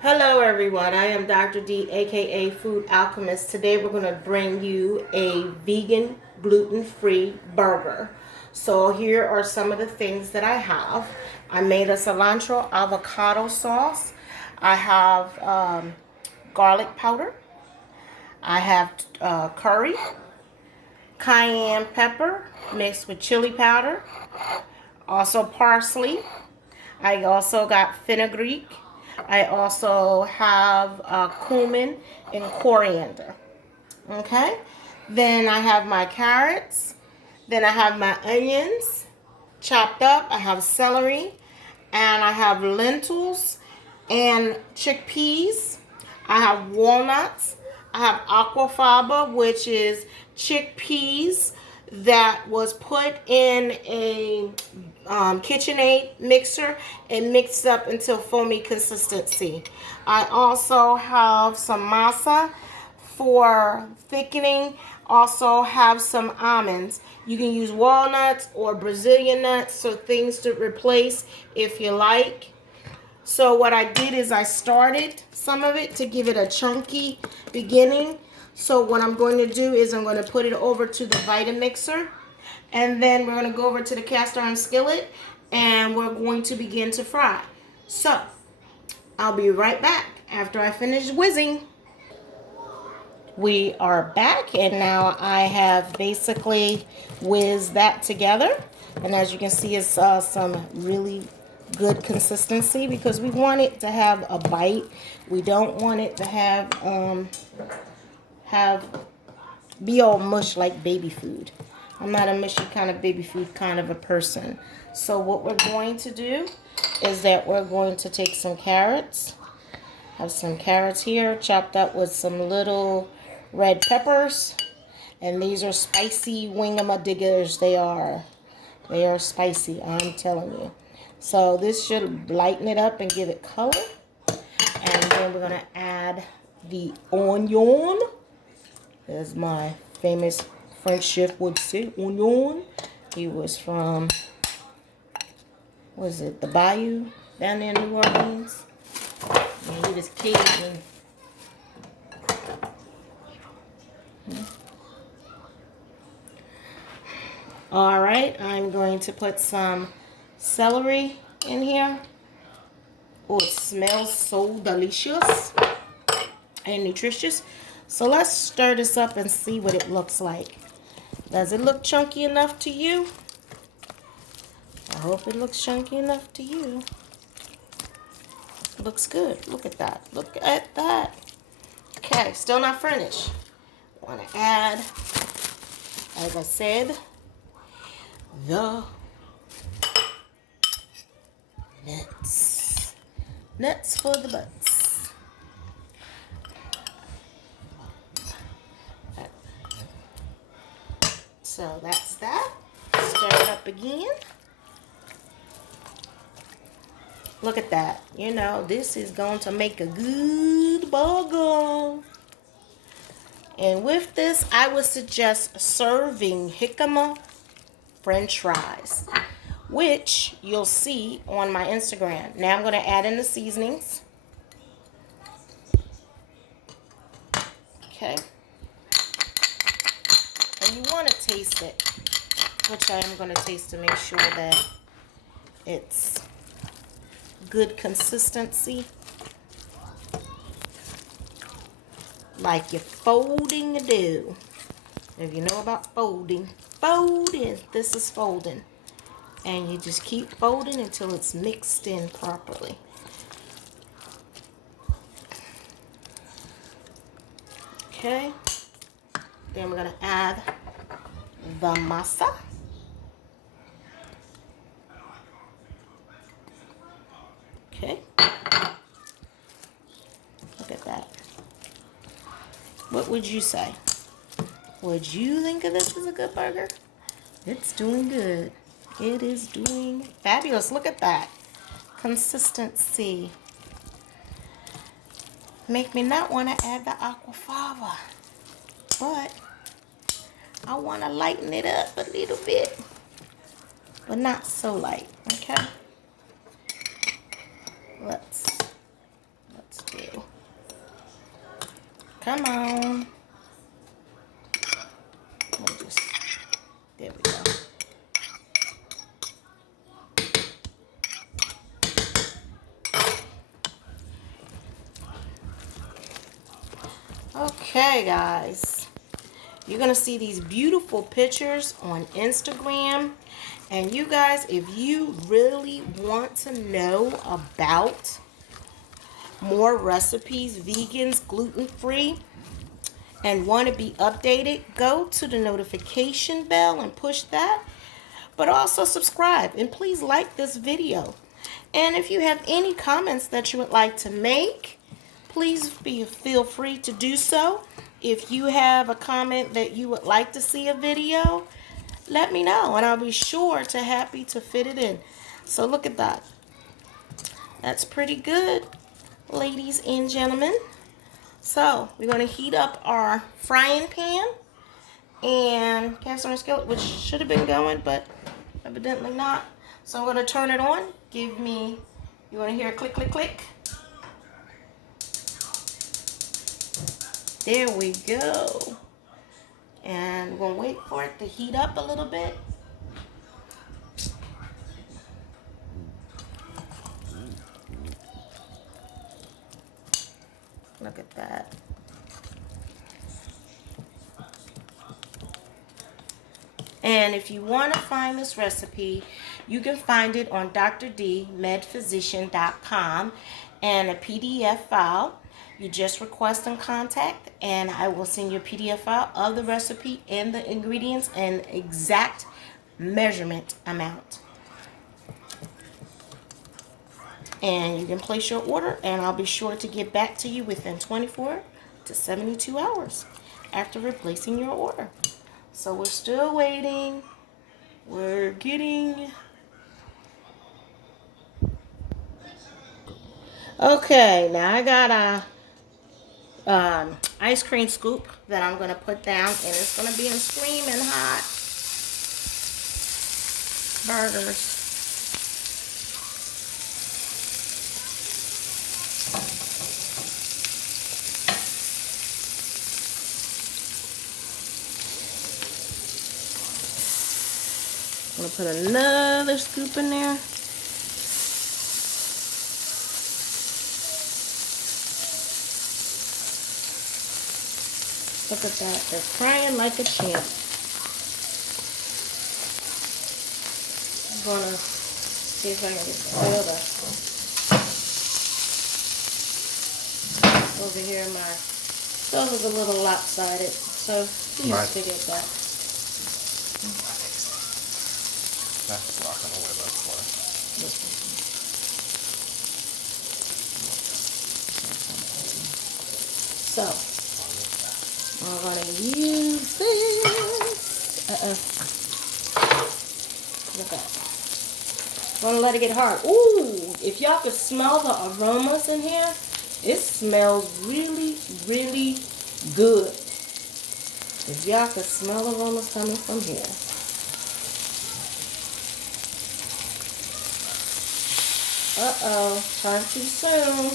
Hello everyone, I am Dr. D, aka Food Alchemist. Today we're going to bring you a vegan, gluten-free burger. So here are some of the things that I have. I made a cilantro avocado sauce. I have garlic powder. I have curry, cayenne pepper mixed with chili powder, also parsley. I also got fenugreek. I also have cumin and coriander. Okay. Then I have my carrots. Then I have my onions chopped up. I have celery. And I have lentils and chickpeas. I have walnuts. I have aquafaba, which is chickpeas that was put in a KitchenAid mixer and mixed up until foamy consistency. I also have some masa for thickening. Also have some almonds. You can use walnuts or Brazilian nuts, so things to replace if you like. So what I did is I started some of it to give it a chunky beginning. So what I'm going to do is I'm going to put it over to the Vitamixer. And then we're going to go over to the cast iron skillet. And we're going to begin to fry. So I'll be right back after I finish whizzing. We are back, and now I have basically whizzed that together. And as you can see, it's some really good consistency because we want it to have a bite. We don't want it to have be all mush like baby food. I'm not a mushy kind of baby food kind of a person. So what we're going to do is that we're going to take some carrots. Have some carrots here chopped up with some little red peppers. And these are spicy wingamadiggers. They are spicy, I'm telling you. So this should lighten it up and give it color. And then we're going to add the onion. As my famous French chef would say, onion. He was from, was it the Bayou down there in New Orleans? And he was Cajun. All right, I'm going to put some celery in here. Oh, it smells so delicious and nutritious. So let's stir this up and see what it looks like. Does it look chunky enough to you? I hope it looks chunky enough to you. Looks good. Look at that. Look at that. Okay, still not finished. Want to add, as I said, the nuts. Nuts for the butts. So that's that. Stir it up again. Look at that. You know, this is going to make a good burger. And with this, I would suggest serving jicama French fries, which you'll see on my Instagram. Now I'm going to add in the seasonings. Okay. And you want to taste it, which I am going to taste to make sure that it's good consistency. Like you're folding a dough. If you know about folding, this is folding. And you just keep folding until it's mixed in properly. Okay. Then we're going to add the masa. Okay. Look at that. What would you say? Would you think of this as a good burger? It's doing good. It is doing fabulous. Look at that. Consistency. Make me not want to add the aquafaba. But I want to lighten it up a little bit. But not so light. Okay? Let's do Come on. There we go. Okay, guys. You're going to see these beautiful pictures on Instagram. And you guys, if you really want to know about more recipes, vegans, gluten-free, and want to be updated, go to the notification bell and push that. But also subscribe, and please like this video. And if you have any comments that you would like to make, please feel free to do so. If you have a comment that you would like to see a video, let me know, and I'll be sure to happy to fit it in. So look at that. That's pretty good, ladies and gentlemen. So we're going to heat up our frying pan and cast iron skillet, which should have been going, but evidently not. So I'm going to turn it on. You want to hear a click, click, click? There we go. And we're going to wait for it to heat up a little bit. Look at that. And if you want to find this recipe, you can find it on drdmedphysician.com and a PDF file. You just request and contact, and I will send you a PDF file of the recipe and the ingredients and exact measurement amount. And you can place your order, and I'll be sure to get back to you within 24 to 72 hours after replacing your order. So we're still waiting. We're getting... Okay, now I got a ice cream scoop that I'm going to put down, and it's going to be in screaming hot burgers. I'm going to put another scoop in there. Look at that. They're frying like a champ. I'm going to see if I can get the oil over here. My stove is a little lopsided, so please forget that. That's not going to wear that far. So, I'm going to use this. Look at that. I'm going to let it get hard. Ooh, if y'all could smell the aromas in here, it smells really, really good. If y'all could smell the aromas coming from here. Uh-oh, time too soon.